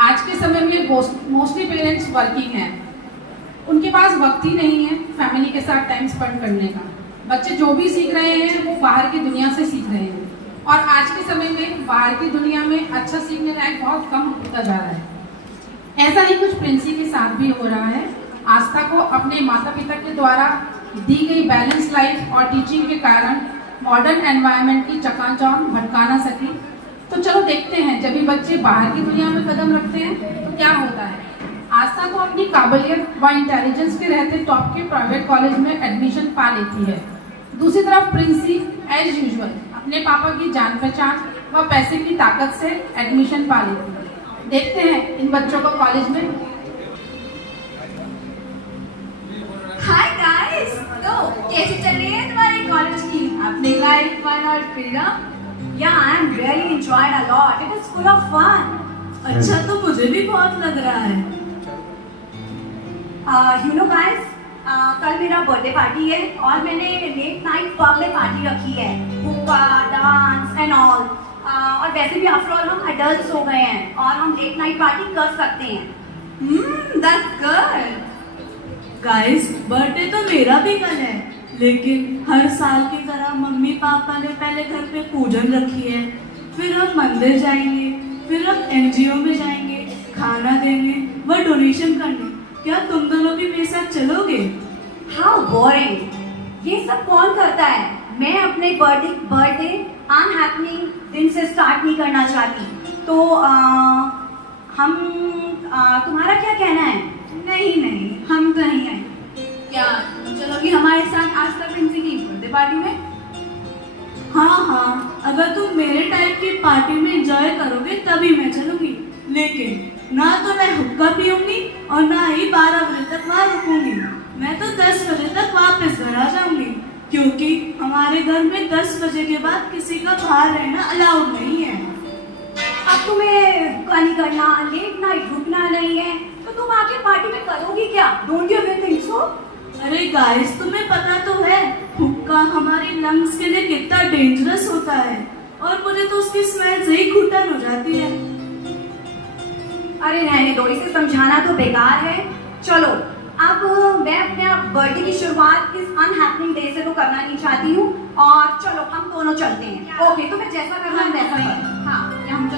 आज के समय में मोस्टली पेरेंट्स वर्किंग हैं, उनके पास वक्त ही नहीं है फैमिली के साथ टाइम स्पेंड करने का। बच्चे जो भी सीख रहे हैं वो बाहर की दुनिया से सीख रहे हैं, और आज के समय में बाहर की दुनिया में अच्छा सीखने लायक बहुत कम होता जा रहा है। ऐसा ही कुछ प्रिंसी के साथ भी हो रहा है। आस्था को अपने माता पिता के द्वारा दी गई बैलेंस लाइफ और टीचिंग के कारण मॉडर्न एनवायरनमेंट की चकाचौंध भटका ना सकी। तो चलो देखते हैं, जब भी बच्चे बाहर की दुनिया में कदम रखते हैं तो क्या होता है। आस्था को अपनी काबिलियत व इंटेलिजेंस के रहते टॉप के प्राइवेट कॉलेज में एडमिशन पा लेती है। दूसरी तरफ प्रिंसी एज यूजुअल अपने पापा की जान पहचान व पैसे की ताकत से एडमिशन पा लेती है। देखते हैं इन बच्चों को कॉलेज में। हाय गाइस, तो कैसी चल रही है तुम्हारी कॉलेज की अपनी लाइफ, फन और फ्रीडम? या I am really enjoyed a lot, it is full of fun. अच्छा, तो मुझे भी बहुत लग रहा है। यू नो गाइस, कल मेरा बर्थडे पार्टी है और मैंने लेट नाइट पब में पार्टी रखी है, हुक्का, डांस एंड ऑल। और वैसे भी आफ्टर ऑल हम एडल्ट्स हो गए हैं और हम लेट नाइट पार्टी कर सकते हैं। That's good. गाइस, बर्थडे तो मेरा भी कल है, लेकिन हर साल की तरह मम्मी पापा ने पहले घर पे पूजन रखी है, फिर हम मंदिर जाएंगे, फिर हम एनजीओ में जाएंगे, खाना देने व डोनेशन करने। क्या तुम दोनों भी मेरे साथ चलोगे? हाउ बोरिंग, ये सब कौन करता है? मैं अपने बर्थडे अनहैपनिंग दिन से स्टार्ट नहीं करना चाहती। तो तुम्हारा क्या कहना है? नहीं, हम कहीं आए। क्या तुम चलोगी हमारे साथ आज तक प्रिंसी की बर्थडे पार्टी में? हाँ, अगर तुम मेरे टाइप की पार्टी में एंजॉय करोगे तभी मैं चलूंगी, लेकिन ना तो मैं हुक्का पीऊंगी और ना ही 12 बजे तक वहाँ रुकूंगी। मैं तो 10 बजे तक वापस घर आ जाऊंगी, क्योंकि हमारे घर में 10 बजे के बाद किसी का बाहर रहना अलाउड नहीं है। अब तुम्हें हुक्का नहीं करना, लेट नाइट रुकना नहीं है, तो तुम आके पार्टी में करोगी क्या? Don't you ever think so? अरे गाइस, तुम्हें पता तो है हुक्का हमारे लंग्स के लिए कितना डेंजरस होता है, और मुझे तो उसकी स्मेल से ही घुटन हो जाती है। अरे रहने दो, इसे समझाना तो बेकार है। चलो, अब मैं अपने बर्थडे की शुरुआत इस अनहैपनिंग डे से तो करना नहीं चाहती हूँ, और चलो हम दोनों चलते हैं। ओके, तुम्हें जैसा करना है वैसा करो। हाँ, हम तो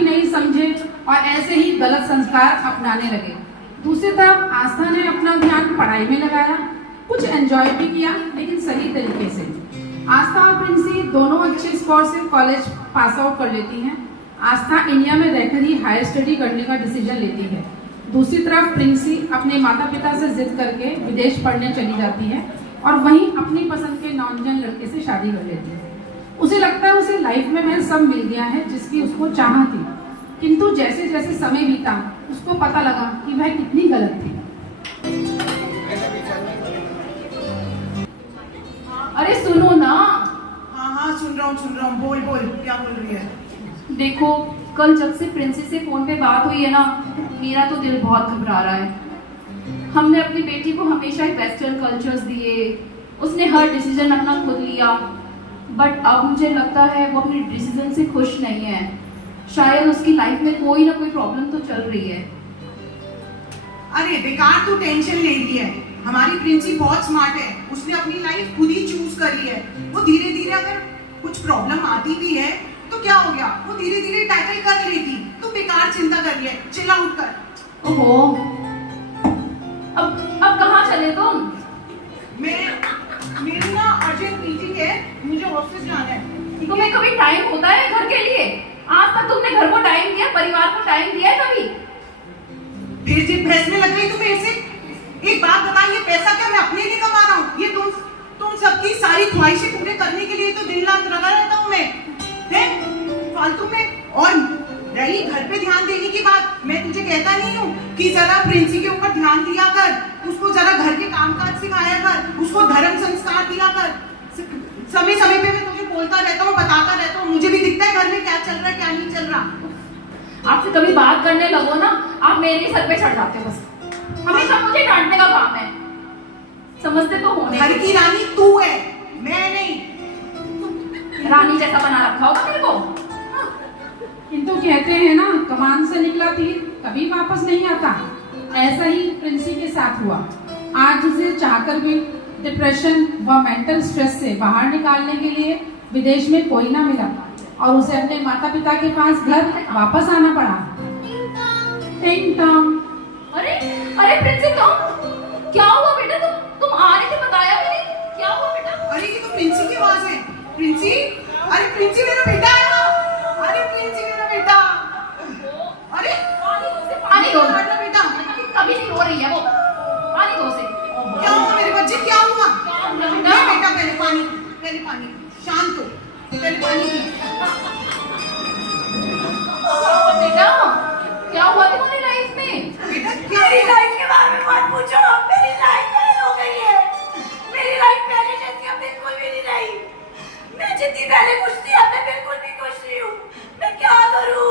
नहीं समझे और ऐसे ही गलत संस्कार अपनाने लगे। दूसरी तरफ आस्था ने अपना ध्यान पढ़ाई में लगाया, कुछ एंजॉय भी किया, लेकिन सही तरीके से। आस्था और प्रिंसी दोनों अच्छे स्कोर से कॉलेज पास आउट कर लेती हैं। आस्था इंडिया में रहकर ही हायर स्टडी करने का डिसीजन लेती है। दूसरी तरफ प्रिंसी अपने माता पिता से जिद करके विदेश पढ़ने चली जाती है और वहीं अपनी पसंद के नॉन-जन लड़के से शादी कर लेती है। उसे लगता है उसे लाइफ में वह सब मिल गया है जिसकी उसको चाह थी, किंतु जैसे जैसे समय बीता उसको पता लगा कि वह कितनी गलत थी। अरे सुनो ना। हाँ सुन रहा हूँ, बोल क्या बोल रही है? देखो, कल जब से प्रिंसी से फोन पे बात हुई है ना, मेरा तो दिल बहुत घबरा रहा है। हमने अपनी बेटी को हमेशा ही वेस्टर्न कल्चर्स दिए, उसने हर डिसीजन अपना खुद लिया, बट अब मुझे लगता है वो अपने डिसीजन से खुश नहीं है। शायद उसकी लाइफ में कोई ना कोई प्रॉब्लम तो चल रही है। अरे बेकार तू टेंशन ले रही है। हमारी प्रिंसी बहुत स्मार्ट है, उसने अपनी लाइफ खुद ही चूज कर ली है। वो धीरे धीरे अगर कुछ प्रॉब्लम आती भी है तो क्या हो गया, वो धीरे धीरे टैकल कर लेगी। तू बेकार चिंता कर रही है, चिल्ला उठकर। ओहो, अब कहाँ चले तुम? मेरी ना अर्जेंट मीटिंग है, मुझे ऑफिस जाना है। तुम्हें कभी टाइम होता है घर के लिए? आज तक तुमने घर को टाइम दिया, परिवार को टाइम दिया है कभी? फिर जिद बहस में लग गई तुम मेरे से। एक बात बता, ये पैसा क्या मैं अपने लिए कमा रहा हूँ? ये तुम सबकी सारी ख्वाहिशें पूरे करने के लिए तो दिन रात लगा रहता हूँ मैं, हैं? फालतू में। और रही घर पे ध्यान देने की बात, मैं तुझे कहता नहीं हूँ कि जरा प्रिंसी के ऊपर ध्यान दिया कर, उसको जरा घर के कामकाज सिखाया कर, उसको धर्म संस्कार दिया कर। समय समय पे मैं तुझे बोलता रहता हूँ, बताता रहता हूँ, मुझे भी दिखता है घर में क्या चल रहा है क्या नहीं चल रहा। आपसे कभी बात करने लगो ना, आप मेरे ही सर पे चढ़ जाते हो। बस हमेशा मुझे डांटने का काम है, समझते तो हो नहीं। घर की रानी तू है, मैं नहीं। रानी जैसा बना रखा होगा मेरे को। किंतु कहते हैं ना, कमान से निकला तीर कभी वापस नहीं आता। ऐसा ही प्रिंसी के साथ हुआ। आज उसे चाहकर भी डिप्रेशन व मेंटल स्ट्रेस से बाहर निकालने के लिए विदेश में कोई ना मिला और उसे अपने माता पिता के पास घर वापस आना पड़ा। टिंग टॉम। अरे प्रिंसी, तुम क्या हुआ बेटा? तुम आ रहे थे, बताया भी नहीं, क्या हुआ बेटा? अरे ये तो प्रिंसी की आवाज है। प्रिंसी, अरे प्रिंसी मेरा बेटा है ना। अरे प्रिंसी मेरा बेटा। अरे पानी दो बेटा। कभी नहीं रो रही है वो, पानी दो उसे। क्या हुआ मेरे बच्चे, क्या हुआ? बेटा पहले पानी, शांत हो, पहले पानी पी। बेटा क्या हुआ तुम्हारी लाइफ में? बेटा मेरी लाइफ के बारे में मत पूछो, मेरी लाइफ फेल हो गई है। मेरी लाइफ पहले जैसी अब बिल्कुल भी नहीं रही। मैं जितनी पहले खुश थी, अब मैं बिल्कुल भी खुश नहीं हूँ। मैं क्या करूँ?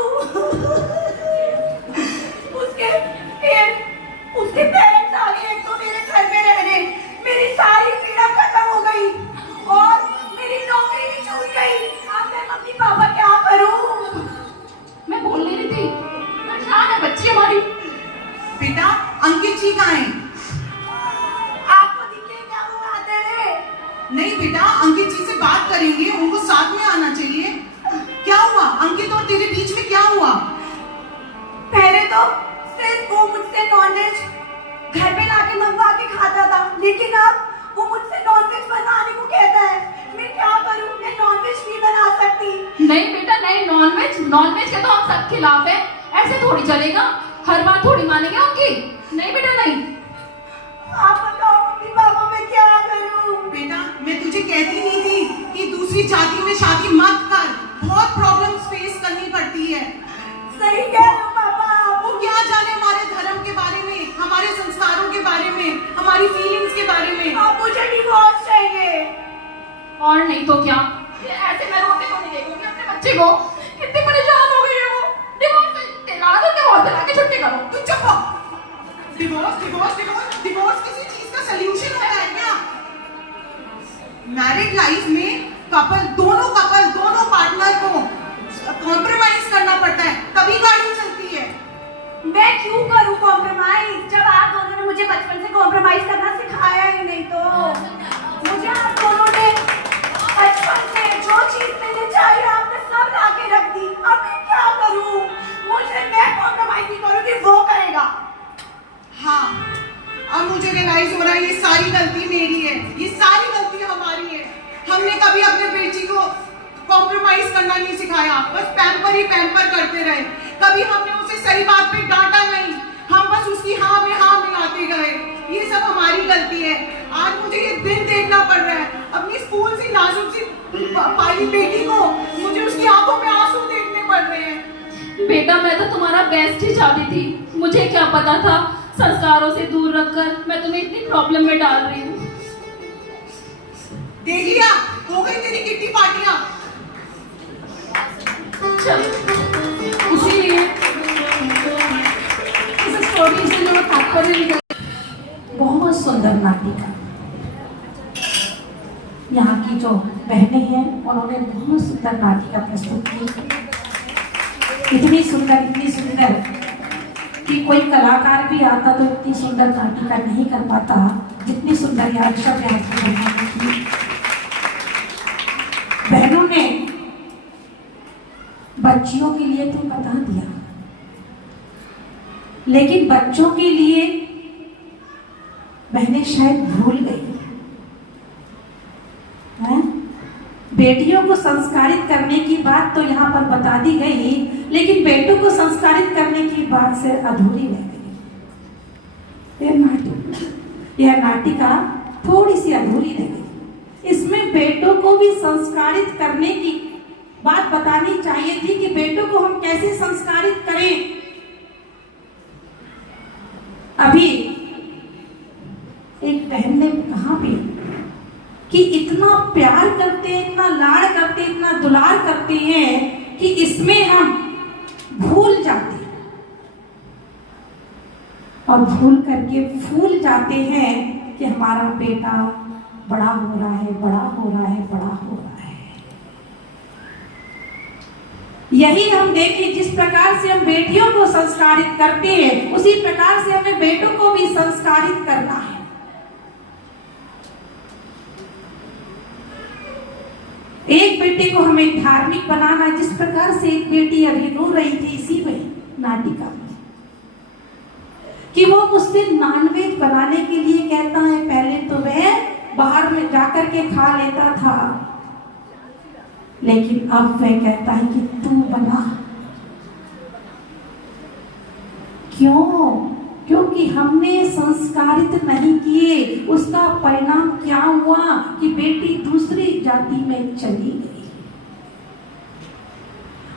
उसके पेरेंट्स आ गए एक तो मेरे घर में रहने, मेरी सारी फ्रीडम खत्म हो गई और मेरी नौकरी भी छूट गई। अब मैं मम्मी पापा क्या करूँ? मैं बोल नहीं रही थी, परेशान है बच्ची हमारी। बेटा अंकित जी कहाँ हैं? आपको दिखे क्या वो आते हैं? नहीं बेटा, अंकित जी से बात करेंगे, उनको साथ में आना चाहिए। क्या हुआ अंकित और तेरे बीच में, क्या हुआ? पहले तो सिर्फ वो मुझसे नॉनवेज घर पे लाके मंगवा के खाता था, लेकिन अब वो मुझसे नॉनवेज बनाने को कहता है। मैं क्या करूं? मैं नॉनवेज नहीं बना सकती। नहीं बेटा नहीं, नॉनवेज के तो हम सब खिलाफ है, ऐसे थोड़ी चलेगा, हर बात थोड़ी मानेंगे उनकी। नहीं बेटा नहीं। आप बताओ मम्मी पापा मैं क्या करूं? बेटा मैं तुझे कहती नहीं थी कि दूसरी जाति में शादी मत कर, बहुत प्रॉब्लम्स फेस करनी पड़ती है। सही कह रहे हो पापा। वो क्या जाने हमारे धर्म के बारे में, हमारे संस्कारों के बारे में, हमारी फीलिंग्स के बारे में। अब मुझे डिवोर्स चाहिए। और नहीं तो क्या, ऐसे मैं रोते को नहीं देखूंगी अपने बच्चे को। कितनी परेशान हो गई है वो। डिवोर्स दिला के छुट्टी करो। तू चुप हो। डिवोर्स किसी चीज का सलूशन होता है क्या? मैरिड लाइफ में दोनों पार्टनर को कॉम्प्रोमाइज करना पड़ता है, तभी गाड़ी चलती है। मैं क्यों करूं कॉम्प्रोमाइज, जब आप दोनों ने मुझे बचपन से कॉम्प्रोमाइज करना सिखाया ही नहीं। तो मुझे आप दोनों ने बचपन से जो चीज मैंने चाहिए आपने सब ला के रख दी। अब मैं क्या करूं? मैं कॉम्प्रोमाइज नहीं करूंगी, वो करेगा। हाँ, अब मुझे रियलाइज हो रहा है ये सारी गलती मेरी है, ये सारी गलती हमारी है। हमने कभी अपने बेटी को कॉम्प्रोमाइज करना नहीं सिखाया, बस पैम्पर करते रहे। कभी हमने उसे सही बात पे डांटा नहीं, हम बस उसकी हाँ में हाँ मिलाते गए। ये सब हमारी गलती है। आज मुझे ये दिन देखना पड़ रहा है, अपनी स्कूल से नाजुक सी पाली बेटी को मुझे उसकी आंखों में आंसू देखने पड़ रहे हैं। बेटा मैं तो तुम्हारा बेस्ट ही चाहती थी, मुझे क्या पता था संस्कारों से दूर रखकर मैं तुम्हें इतनी प्रॉब्लम में डाल रही हूँ। देख लिया, हो गई तेरी किट्टी पार्टियां। इसीलिए इस स्टोरी से जो तात्पर्य निकल, बहुत सुंदर नाटिका। यहाँ की जो बहनें हैं उन्होंने बहुत सुंदर नाटिका प्रस्तुत की। इतनी सुंदर कि कोई कलाकार भी आता तो इतनी सुंदर नाटिका नहीं कर पाता जितनी सुंदर यहाँ ऋषभ यहाँ की बहनों ने की। बहनों ने बच्चियों के लिए तो बता दिया, लेकिन बच्चों के लिए बहनें शायद भूल गई हैं। बेटियों को संस्कारित करने की बात तो यहाँ पर बता दी गई, लेकिन बेटों को संस्कारित करने की बात से अधूरी रह गई। यह नाटिका थोड़ी सी अधूरी रह गई। इसमें बेटों को भी संस्कारित करने की बात बतानी चाहिए थी कि बेटों को हम कैसे संस्कारित करें। अभी एक बहन ने कहा भी कि इतना प्यार करते हैं, इतना लाड़ करते हैं, इतना दुलार करते हैं कि इसमें हम भूल जाते हैं और भूल करके भूल जाते हैं कि हमारा बेटा बड़ा हो रहा है, बड़ा हो रहा है, बड़ा हो रहा है। यही हम देखें, जिस प्रकार से हम बेटियों को संस्कारित करते हैं उसी प्रकार से हमें बेटों को भी संस्कारित करना है। एक बेटे को हमें धार्मिक बनाना है, जिस प्रकार से एक बेटी अभी रो रही थी इसी में नाटिका में कि वो मुझसे नॉनवेज बनाने के लिए कहता है। पहले तो वह बाहर में जाकर के खा लेता था, लेकिन अब वह कहता है कि तू बना। क्यों? क्योंकि हमने संस्कारित नहीं किए। उसका परिणाम क्या हुआ कि बेटी दूसरी जाति में चली गई।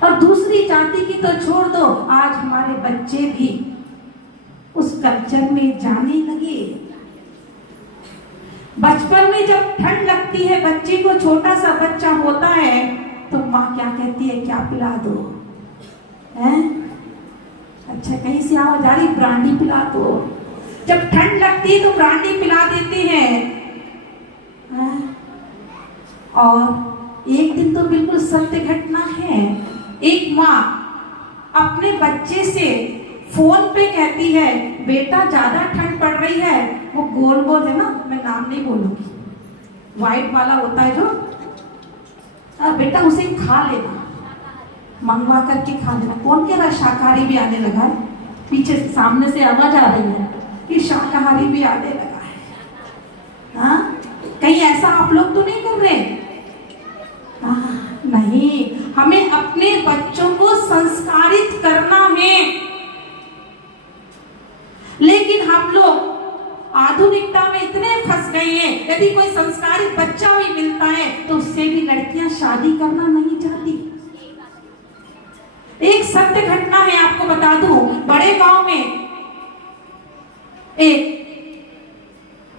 और दूसरी जाति की तो छोड़ दो, आज हमारे बच्चे भी उस कल्चर में जाने लगे। बचपन में जब ठंड लगती है, बच्चे को, छोटा सा बच्चा होता है, तो माँ क्या कहती है, क्या पिला दो? हैं? अच्छा कहीं से आवाज आ रही, ब्रांडी पिला दो। जब ठंड लगती है तो ब्रांडी पिला देते हैं। और एक दिन तो बिल्कुल सत्य घटना है, एक माँ अपने बच्चे से फोन पे कहती है, बेटा ज्यादा ठंड पड़ रही है, वो गोल गोल है ना, मैं नाम नहीं बोलूंगी, व्हाइट वाला होता है जो, बेटा उसे खा लेना, मंगवा करके खा लेना। कौन कह रहा है शाकाहारी भी आने लगा है? पीछे सामने से आवाज आ रही है कि शाकाहारी भी आने लगा है। हाँ, कहीं ऐसा आप लोग तो नहीं कर रहे? नहीं, हमें अपने बच्चों को संस्कारित करना है, लेकिन हम लोग आधुनिकता में इतने फंस गए हैं। यदि कोई संस्कारित बच्चा भी मिलता है तो उससे भी लड़कियां शादी करना नहीं चाहती। एक सत्य घटना है, आपको बता दूं, बड़े गांव में एक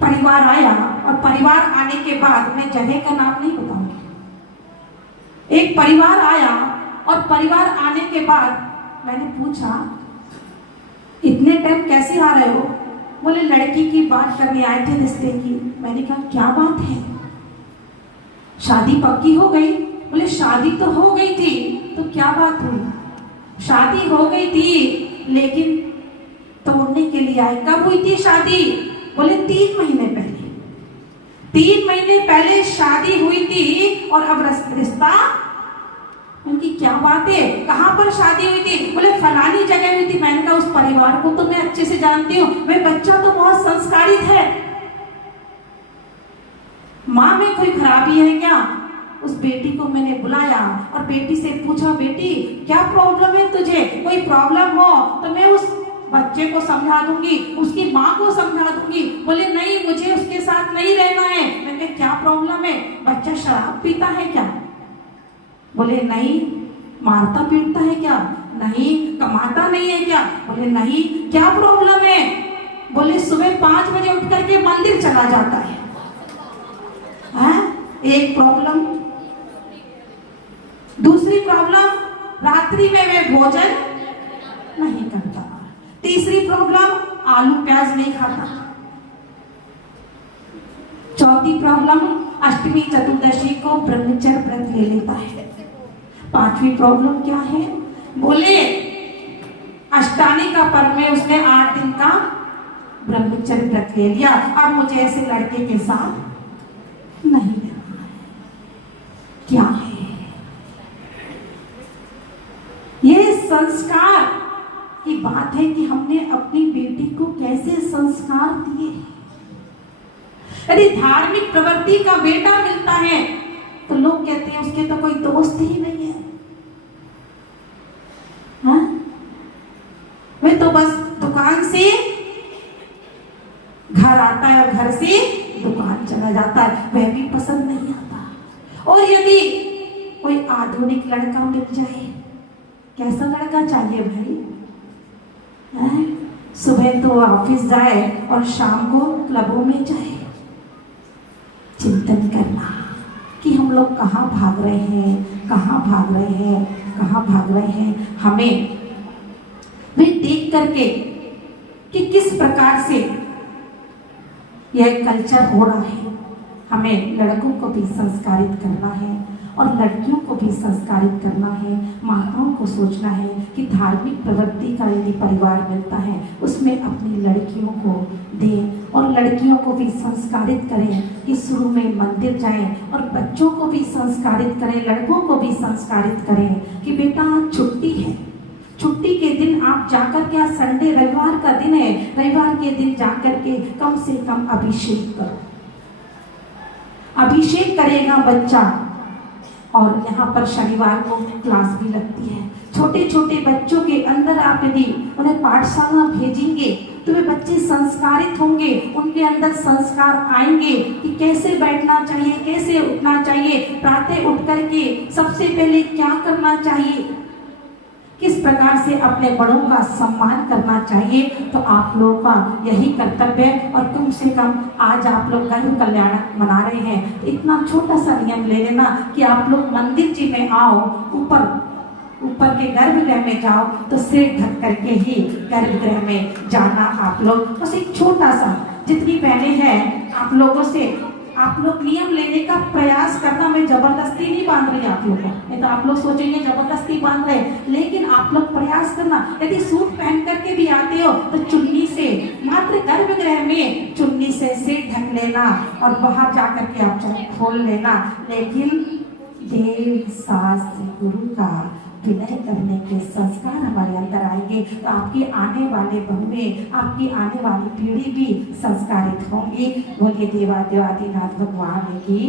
परिवार आया, और परिवार आने के बाद, मैं जगह का नाम नहीं बताऊंगी, एक परिवार आया और परिवार आने के बाद मैंने पूछा, इतने टाइम कैसे आ रहे हो? बोले लड़की की बात करने आए थे, रिश्ते की। मैंने कहा क्या बात है, शादी पक्की हो गई? बोले शादी तो हो गई थी, तो क्या बात हुई? शादी हो गई थी लेकिन तोड़ने के लिए आए। कब हुई थी शादी? बोले 3 महीने पहले। 3 महीने पहले शादी हुई थी और अब रिश्ता। उनकी क्या बात है, कहाँ पर शादी हुई थी? बोले फलानी जगह हुई थी। मैंने कहा उस परिवार को तो मैं अच्छे से जानती हूँ, वे बच्चा तो बहुत संस्कारित है, माँ में कोई खराबी है क्या? उस बेटी को मैंने बुलाया और बेटी से पूछा, बेटी क्या प्रॉब्लम है तुझे? कोई प्रॉब्लम हो तो मैं उस बच्चे को समझा दूंगी, उसकी माँ को समझा दूंगी। बोले नहीं, मुझे उसके साथ नहीं रहना है। मैंने क्या प्रॉब्लम है? बच्चा शराब पीता है क्या? बोले नहीं। मारता पीटता है क्या? नहीं। कमाता नहीं है क्या? बोले नहीं। क्या प्रॉब्लम है? बोले सुबह 5 बजे उठ करके मंदिर चला जाता है। एक प्रॉब्लम। दूसरी प्रॉब्लम, रात्रि में वे भोजन नहीं करता। तीसरी प्रॉब्लम, आलू प्याज नहीं खाता। चौथी प्रॉब्लम, अष्टमी चतुर्दशी को ब्रह्मचर्य व्रत ले लेता है। पांचवी प्रॉब्लम क्या है? बोले अष्टानी का पर्व में उसने 8 दिन का ब्रह्मचर्य व्रत ले लिया। अब मुझे ऐसे लड़के के साथ नहीं रहना है। क्या है ये? संस्कार की बात है कि हमने अपनी बेटी को कैसे संस्कार दिए। यदि धार्मिक प्रवृत्ति का बेटा मिलता है तो लोग कहते हैं उसके तो कोई दोस्त ही नहीं है। वे तो बस दुकान से घर आता है और घर से दुकान चला जाता है, वह भी पसंद नहीं आता। और यदि कोई आधुनिक लड़का मिल जाए, कैसा लड़का चाहिए भाई? सुबह तो ऑफिस जाए और शाम को क्लबों में जाए। चिंतन करना कि हम लोग कहाँ भाग रहे हैं, कहाँ भाग रहे हैं, कहाँ भाग रहे हैं। हमें वे देख करके कि किस प्रकार से यह कल्चर हो रहा है, हमें लड़कों को भी संस्कारित करना है और लड़कियों को भी संस्कारित करना है। माताओं को सोचना है कि धार्मिक प्रवृत्ति का यदि परिवार मिलता है उसमें अपनी लड़कियों को दें और लड़कियों को भी संस्कारित करें कि शुरू में मंदिर जाएं और बच्चों को भी संस्कारित करें, लड़कों को भी संस्कारित करें कि बेटा आज छुट्टी है, छुट्टी के दिन आप जाकर के, आज संडे रविवार का दिन है, रविवार के दिन जाकर के कम से कम अभिषेक करो। अभिषेक करेगा बच्चा। और यहाँ पर शनिवार को क्लास भी लगती है। छोटे छोटे बच्चों के अंदर आप यदि उन्हें पाठशाला भेजेंगे तो वे बच्चे संस्कारित होंगे, उनके अंदर संस्कार आएंगे कि कैसे बैठना चाहिए, कैसे उठना चाहिए, प्रातः उठ करके सबसे पहले क्या करना चाहिए, किस प्रकार से अपने बड़ों का सम्मान करना चाहिए। तो आप लोगों का यही कर्तव्य है। और कम से कम आज आप लोग गर्भ कल्याण मना रहे हैं, इतना छोटा सा नियम ले लेना कि आप लोग मंदिर जी में आओ, ऊपर के गर्भगृह में जाओ तो सिर ढक करके ही गर्भगृह में जाना। आप लोग बस एक छोटा सा, जितनी बहनें हैं आप लोगों से आप लोग नियम लेने का प्रयास करना। मैं जबरदस्ती नहीं बांध रही आप लोगों को, नहीं तो आप लोग सोचेंगे जबरदस्ती बांध रहे, लेकिन आप लोग प्रयास करना। यदि सूट पहन करके भी आते हो तो चुन्नी से, मात्र गर्भगृह में चुन्नी से सिर ढक लेना और बाहर जाकर के आप चाहे खोल लेना, लेकिन देव शास्त्र गुरु का विनय करने के संस्कार हमारे अंदर आएंगे तो आपकी आने वाले बहुएं, आपकी आने वाली पीढ़ी भी संस्कारित होंगी। बोलिए देवादिनाथ भगवान की